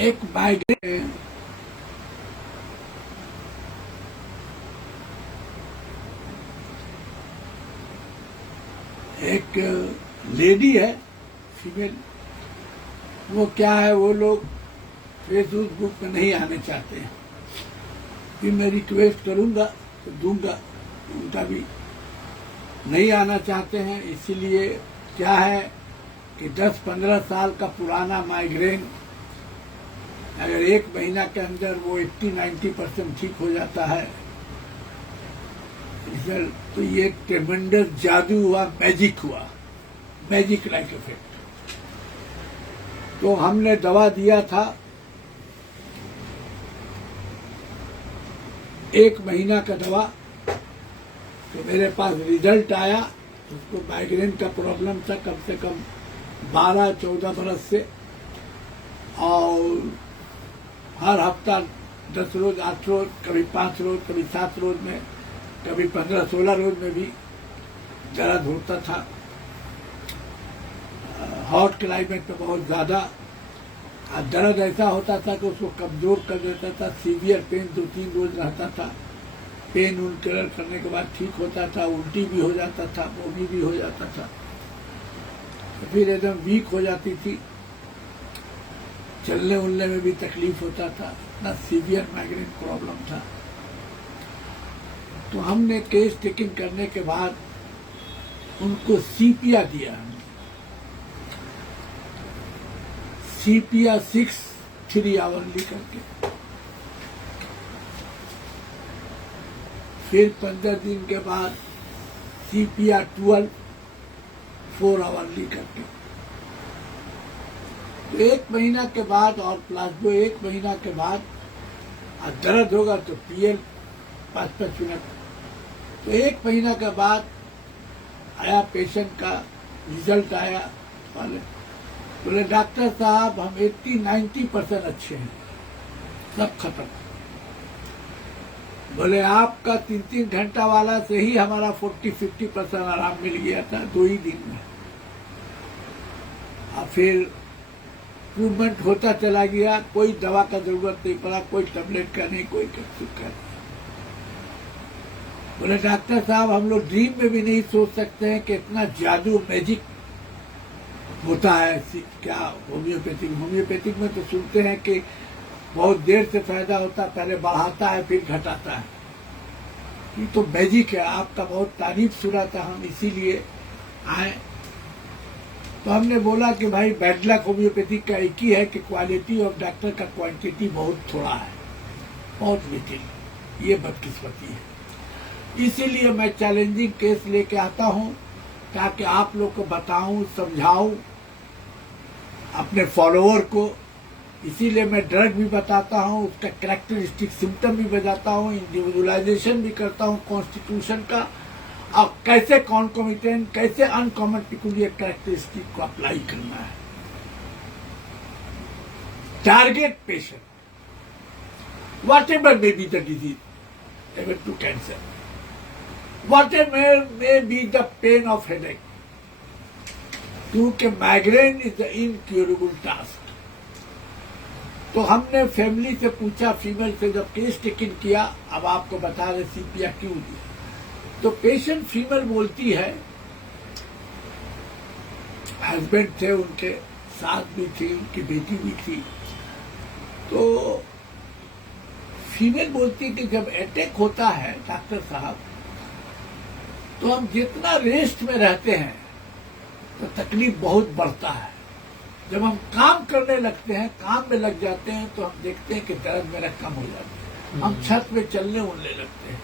एक माइग्रेन एक लेडी है फीमेल, वो क्या है, वो लोग फेसबुक में नहीं आने चाहते हैं। फिर मैं रिक्वेस्ट करूंगा तो दूंगा, उनका भी नहीं आना चाहते हैं। इसीलिए क्या है कि 10-15 साल का पुराना माइग्रेन अगर एक महीना के अंदर वो 80-90% ठीक हो जाता है तो ये ट्रेमेंडस जादू हुआ, मैजिक हुआ, मैजिक लाइक इफेक्ट। तो हमने दवा दिया था 1 महीना का दवा, तो मेरे पास रिजल्ट आया। उसको माइग्रेन का प्रॉब्लम था कम से कम 12-14 बरस से, और हर हफ्ता 10 रोज 8 रोज, कभी 5 रोज, कभी 7 रोज में, कभी 15-16 रोज में भी दर्द होता था। हॉट क्लाइमेट में बहुत ज्यादा दर्द ऐसा होता था कि उसको कमजोर कर देता था। सीवियर पेन 2-3 रोज रहता था। पेन उन क्लियर करने के बाद ठीक होता था, उल्टी भी हो जाता था, बॉमी भी हो जाता था, तो फिर एकदम वीक हो जाती थी, चलने उलने में भी तकलीफ होता था। इतना सीवियर माइग्रेन प्रॉब्लम था। तो हमने केस टेकिंग करने के बाद उनको सीपिया दिया। सीपिया 6 3 आवरली करके, फिर 15 दिन के बाद सीपिया 12 4 आवरली करके, तो 1 महीना के बाद, और प्लाज्मो 1 महीना के बाद दर्द होगा तो पीएल 5-5 मिनट। तो 1 महीना के बाद आया पेशेंट का रिजल्ट आया, बोले डॉक्टर साहब हम 80-90% अच्छे हैं, सब खत्म। बोले आपका 3-3 घंटा वाला से ही हमारा 40-50% आराम मिल गया था 2 ही दिन में। और फिर इम्प्रूवमेंट होता चला गया, कोई दवा का जरूरत नहीं पड़ा, कोई टेबलेट का नहीं, कोई कैप्सूल का नहीं। बोले डॉक्टर साहब हम लोग ड्रीम में भी नहीं सोच सकते हैं कि इतना जादू मैजिक होता है। क्या होम्योपैथिक में तो सुनते हैं कि बहुत देर से फायदा होता है, पहले बढ़ाता है फिर घटाता है। ये तो मैजिक है। आपका बहुत तारीफ सुना था हम, इसीलिए आए। तो हमने बोला कि भाई बैड लक होम्योपैथिक का एक ही है कि क्वालिटी ऑफ डॉक्टर का क्वांटिटी बहुत थोड़ा है, बहुत लिटिल। ये बदकिस्मती है। इसीलिए मैं चैलेंजिंग केस लेके आता हूं ताकि आप लोग को बताऊं, समझाऊं अपने फॉलोअर को। इसीलिए मैं ड्रग भी बताता हूं, उसका कैरेक्टरिस्टिक सिम्टम भी बताता हूं, इंडिविजुअलाइजेशन भी करता हूं कॉन्स्टिट्यूशन का, और कैसे कॉन्कोमिटेंट, कैसे अनकॉमन पिकुलियर कैरेक्टरिस्टिक को अप्लाई करना है। Target patient, whatever may be the disease, even to cancer, whatever may be the pain of headache, क्योंकि migraine is the incurable task. तो हमने फैमिली से पूछा, फीमेल से जब केस टेकिंग किया, अब आपको बता रहे सीपिया क्यों दिया। तो पेशेंट फीमेल बोलती है, हस्बैंड थे उनके, सास भी थी, उनकी बेटी भी थी। तो फीमेल बोलती है कि जब अटैक होता है डॉक्टर साहब, तो हम जितना रेस्ट में रहते हैं तो तकलीफ बहुत बढ़ता है। जब हम काम करने लगते हैं, काम में लग जाते हैं, तो हम देखते हैं कि दर्द मेरा कम हो जाता है। हम छत में चलने उलने लगते हैं,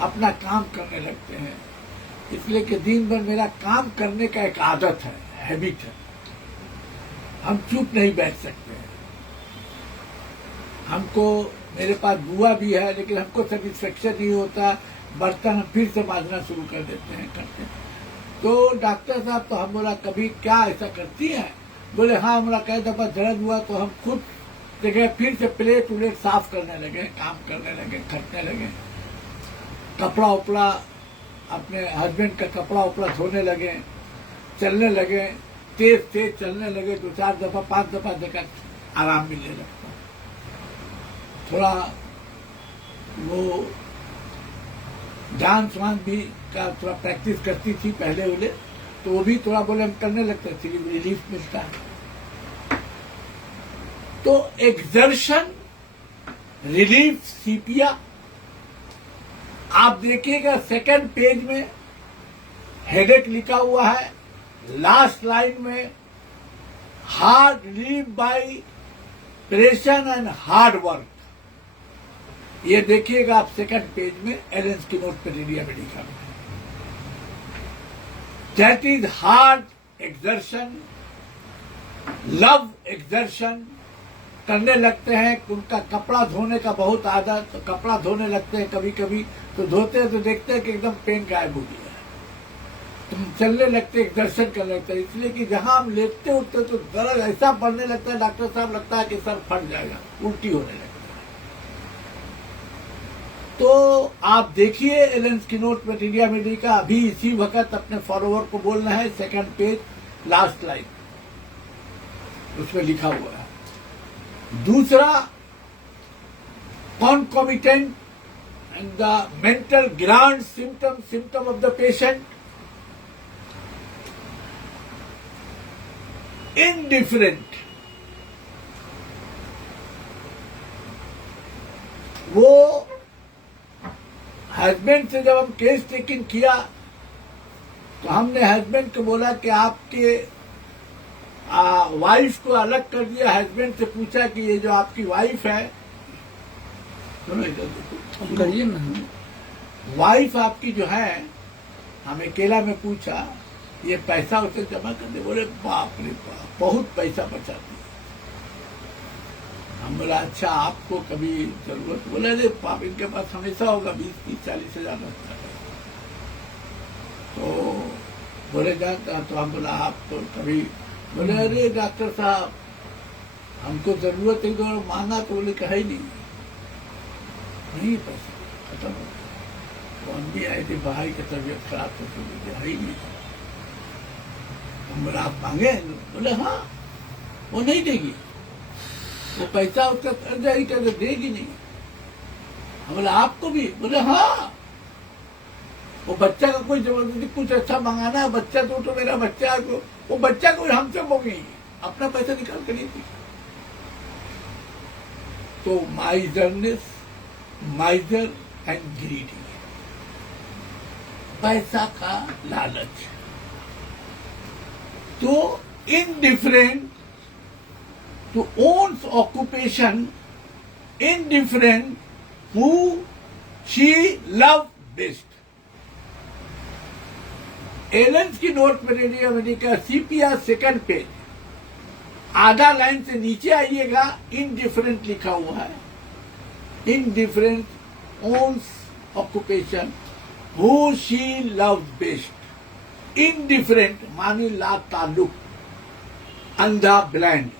अपना काम करने लगते हैं। इसलिए कि दिन भर मेरा काम करने का एक आदत है, हैबिट है। हम चुप नहीं बैठ सकते हैं। हमको, मेरे पास बुआ भी है, लेकिन हमको सेटिस्फेक्शन नहीं होता, बर्तन हम फिर से मांजना शुरू कर देते हैं, करते हैं। तो डॉक्टर साहब, तो हम बोला कभी क्या ऐसा करती हैं? बोले हाँ, हमारा कई दफा दर्द हुआ तो हम खुद जगह फिर से प्लेट उलेट साफ करने लगे, काम करने लगे, करने लगे, कपड़ा उपड़ा, अपने हस्बैंड का कपड़ा उपड़ा धोने लगे, चलने लगे, तेज तेज चलने लगे, 2-4 दफा 5 दफा जगह आराम मिलने लगा। थोड़ा वो डांस वांस भी का थोड़ा प्रैक्टिस करती थी पहले वाले, तो वो भी थोड़ा बोले हम करने लगते थे, रिलीफ मिलता है। तो एक्सर्शन रिलीफ सीपिया, आप देखिएगा सेकंड पेज में हेडेक लिखा हुआ है, लास्ट लाइन में हार्ड रिलीफ बाय प्रेशन एंड हार्ड वर्क। ये देखिएगा आप सेकंड पेज में एलन स्किनोट-पेरेरा में लिखा है। That is hard exertion, love exertion. करने लगते हैं, उनका कपड़ा धोने का बहुत आदत, तो कपड़ा धोने लगते हैं कभी कभी, तो धोते हैं तो देखते हैं कि एकदम पेन गायब हो गया है, तो हम चलने लगते हैं, एक्सर्शन करने लगते हैं, इसलिए कि जहां हम लेटते उठते तो दर्द ऐसा बढ़ने लगता है, डॉक्टर साहब लगता है कि सर फट जाएगा, उल्टी होने लगता है। तो आप देखिए एलन स्किनोट-पेरेरा का अभी इसी वक्त अपने फॉलोअर को बोलना है, सेकंड पेज लास्ट लाइन उसमें लिखा हुआ है। दूसरा, concomitant and the mental grand symptom of the patient, indifferent। वो हस्बैंड से जब हम केस टेकिंग किया तो हमने हस्बैंड को बोला कि आपके वाइफ को अलग कर दिया। हस्बैंड से पूछा कि ये जो आपकी वाइफ है, सुनो इधर देखो, करिए ना, वाइफ आपकी जो है, हमें केला में पूछा ये पैसा उसे जमा कर दे। बोले बाप रे बाप, बहुत पैसा बचाती। हम बोला अच्छा आपको कभी जरूरत? बोले अरे पाप इनके पास हमेशा होगा 20-30-40 हजार रहता है। तो बोले जाता, तो हम बोला आप तो कभी? बोले अरे डॉक्टर साहब हमको जरूरत है, तो मांगा तो बोले कहा ही नहीं पैसा खत्म हो गया। तो हम भी आए थे, भाई की तबीयत खराब था तो मुझे है ही नहीं था। हम बोला आप मांगे? बोले हाँ, वो नहीं देगी, वो पैसा उसका कर जाएगी तो देगी नहीं। हम बोला आपको भी? बोले हाँ, वो बच्चा का कोई जबरदस्ती कुछ अच्छा मंगाना है, बच्चा तो मेरा बच्चा है, वो बच्चा कोई हमसे मांगे, अपना पैसा निकाल कर नहीं दी। तो माइजरनेस, माइजर एंड ग्रीडी, पैसा का लालच। तो indifferent to own's occupation, indifferent who she loved best। Alan स्किनोट-पेरेरा का सीपिया सेकंड पेज, आधा लाइन से नीचे आइएगा, इनडिफरेंट लिखा हुआ है। Indifferent own's occupation who she loves best. Indifferent मानी ला ताल्लुक, अंधा, ब्लाइंड।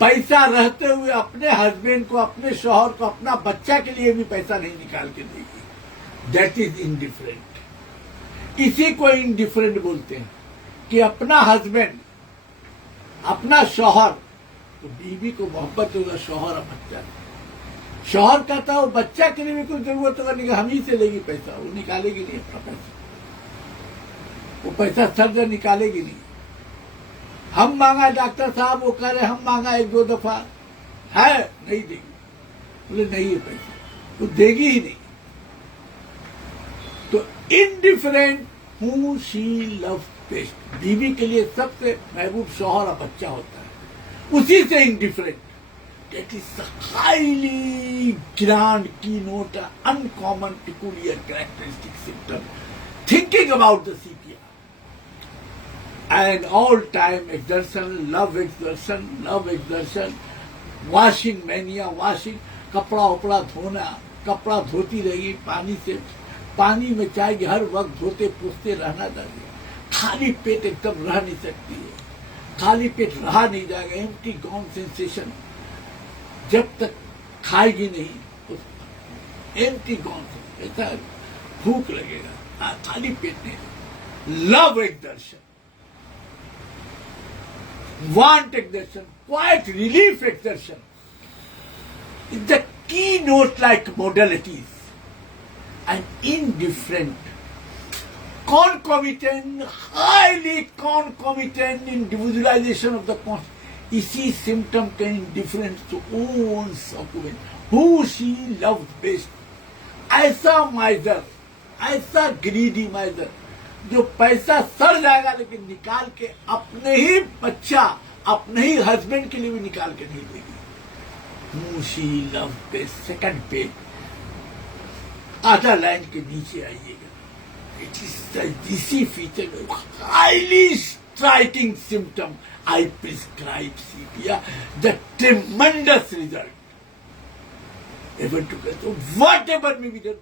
पैसा रहते हुए अपने हस्बैंड को, अपने शौहर को, अपना बच्चा के लिए भी पैसा नहीं निकाल के देगी। That is indifferent. इसी को इनडिफरेंट बोलते हैं कि अपना हस्बैंड, अपना शौहर, तो बीवी को मोहब्बत होगा, शौहर और बच्चा। शौहर कहता है वो बच्चा के लिए भी कुछ जरूरत होगा, हम ही से लेगी पैसा, वो निकालेगी नहीं अपना पैसा, वो पैसा सर्जर निकालेगी नहीं। हम मांगा डॉक्टर साहब, वो कह रहे हम मांगा 1-2 दफा, है नहीं देगी। बोले नहीं है पैसा, वो देगी ही नहीं। तो indifferent who she loves best, बीवी के लिए सबसे महबूब शौहर और बच्चा होता है, उसी से indifferent. That is highly grand key note, uncommon peculiar characteristic symptom thinking about the sepia. And all time exertion, love exertion, washing mania, washing, कपड़ा उपड़ा धोना, कपड़ा धोती रहेगी पानी से, पानी में चाहे हर वक्त धोते पूछते रहना चाहिए। खाली पेट एकदम रह नहीं सकती है, खाली पेट रहा नहीं जाएगा। एम्प्टी गॉन सेंसेशन, जब तक खाएगी नहीं एम्प्टी गॉन, ऐसा भूख लगेगा, खाली पेट नहीं। Love exertion, want exertion, quiet relief exertion, the keynote-like modalities and indifferent, concomitant, highly concomitant individualization of the conscious. इसी सिम्टम के indifference to own occupant who she love best. ऐसा माइजर, ऐसा greedy माइजर जो पैसा सड़ जाएगा लेकिन निकाल के अपने ही बच्चा, अपने ही हस्बैंड के लिए भी निकाल के नहीं देगी. Who she love best. Second page आधा लाइन के नीचे आइएगा. इट इज इसी feature highly striking symptom. I prescribe sepia, the tremendous result. Ever to get so whatever may be the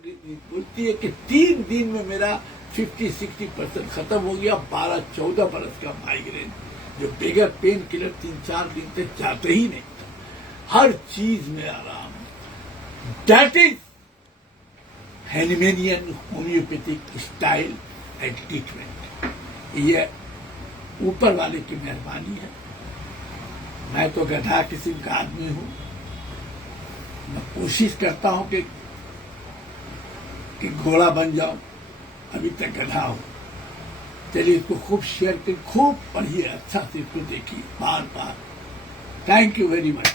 बोलती है कि 3 दिन में मेरा 50-60% खत्म हो गया. 12-14 बरस का माइग्रेन जो बगैर पेन किलर 3-4 दिन तक जाते ही नहीं था. हर चीज में आराम. That is Hahnemannian homeopathic style and treatment. ये ऊपर वाले की मेहरबानी है. मैं तो गधा किस्म का आदमी हूं. मैं कोशिश करता हूं कि घोड़ा बन जाऊं. अभी तक गधा हूं. चलिए इसको खूब शेयर करिए, खूब पढ़िए, अच्छा से इसको देखिए बार बार. Thank you very much.